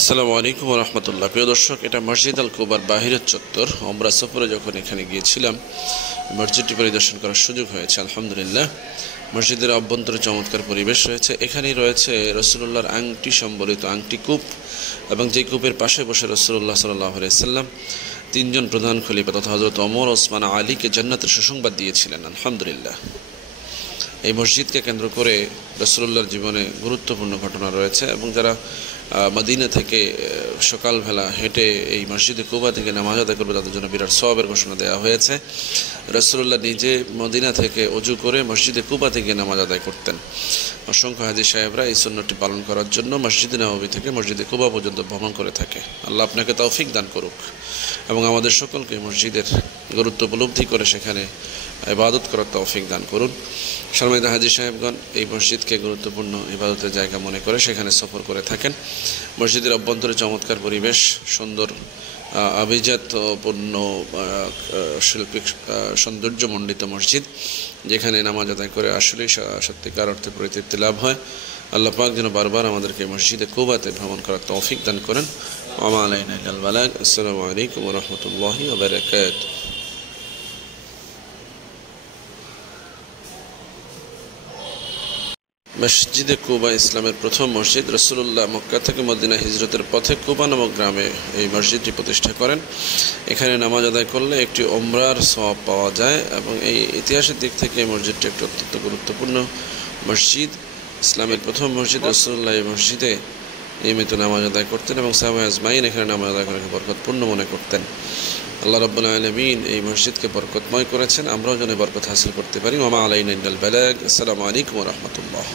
আসসালামু আলাইকুম ওয়া রাহমাতুল্লাহ। প্রিয় দর্শক, এটা মসজিদ আল কুবার বাহিরের চত্বর। আমরা সফরে যখন এখানে গিয়েছিলাম, মসজিদটি পরিদর্শন করার সুযোগ হয়েছে। আলহামদুলিল্লাহ, মসজিদের অভ্যন্তরে চমৎকার পরিবেশ রয়েছে। এখানেই রয়েছে রাসূলুল্লাহর আংটি সম্বলিত আংটি কূপ, এবং যে কূপের পাশে বসে রাসূলুল্লাহ সাল্লাল্লাহু আলাইহি ওয়াসাল্লাম তিনজন প্রধান খলিফা তথা হযরত ওমর, ওসমান, আলীকে জান্নাতের সুসংবাদ দিয়েছিলেন। আলহামদুলিল্লাহ, এই মসজিদকে কেন্দ্র করে রাসূলুল্লাহর জীবনে গুরুত্বপূর্ণ ঘটনা রয়েছে, এবং যারা মদিনা থেকে সকালবেলা হেঁটে এই মসজিদে কুবা থেকে নামাজ আদায় করবে তাদের জন্য বিরাট সওয়াবের ঘোষণা দেওয়া হয়েছে। রাসূলুল্লাহ নিজে মদিনা থেকে ওযু করে মসজিদে কুবা থেকে নামাজ আদায় করতেন। অসংখ্য হাজী সাহেবরা এই সুন্নতটি পালন করার জন্য মসজিদে নববী থেকে মসজিদে কুবা পর্যন্ত ভ্রমণ করে থাকে। আল্লাহ আপনাকে তৌফিক দান করুক এবং আমাদের সকলকে মসজিদের গুরুত্ব উপলব্ধি করে সেখানে ইবাদত করার তৌফিক দান করুন। সম্মানিত হাজী সাহেবগণ, এই মসজিদকে গুরুত্বপূর্ণ ইবাদতের জায়গা মনে করে সেখানে সফর করে থাকেন। মসজিদের অভ্যন্তরে চমৎকার পরিবেশ, সুন্দর আভিজাতপূর্ণ শিল্পিক সৌন্দর্যমণ্ডিত মসজিদ, যেখানে নামাজ আদায় করে আসলেই সত্যিকার অর্থে পরিতৃপ্তি লাভ হয়। আল্লাহ পাক যেন বারবার আমাদেরকে মসজিদে কুবাতে ভ্রমণ করার তৌফিক দান করেন। ওয়া মা আলাইনা ইল্লাল বালাগ। আসসালামু আলাইকুম ওয়া রাহমাতুল্লাহি ওয়া বারাকাতুহু। মসজিদে কুবা ইসলামের প্রথম মসজিদ। রাসূলুল্লাহ মক্কা থেকে মদিনা হিজরতের পথে কুবা নামক গ্রামে এই মসজিদটি প্রতিষ্ঠা করেন। এখানে নামাজ আদায় করলে একটি ওমরার সওয়াব পাওয়া যায়, এবং এই ইতিহাসের দিক থেকে এই মসজিদটি একটি অত্যন্ত গুরুত্বপূর্ণ মসজিদ। ইসলামের প্রথম মসজিদ। রাসূলুল্লাহ এই মসজিদে নিয়মিত নামাজ আদায় করতেন এবং সাহাবা আজমাইন এখানে নামাজ আদায় করে বরকতপূর্ণ মনে করতেন। আল্লাহ রাব্বুল আলামিন এই মসজিদকে বরকতময় করেছেন, আমরাও যেন বরকত হাসিল করতে পারি। ওয়া মা আলাইনা ইল্লাল বালাগ। আসসালামু আলাইকুম ওয়া রাহমাতুল্লাহ।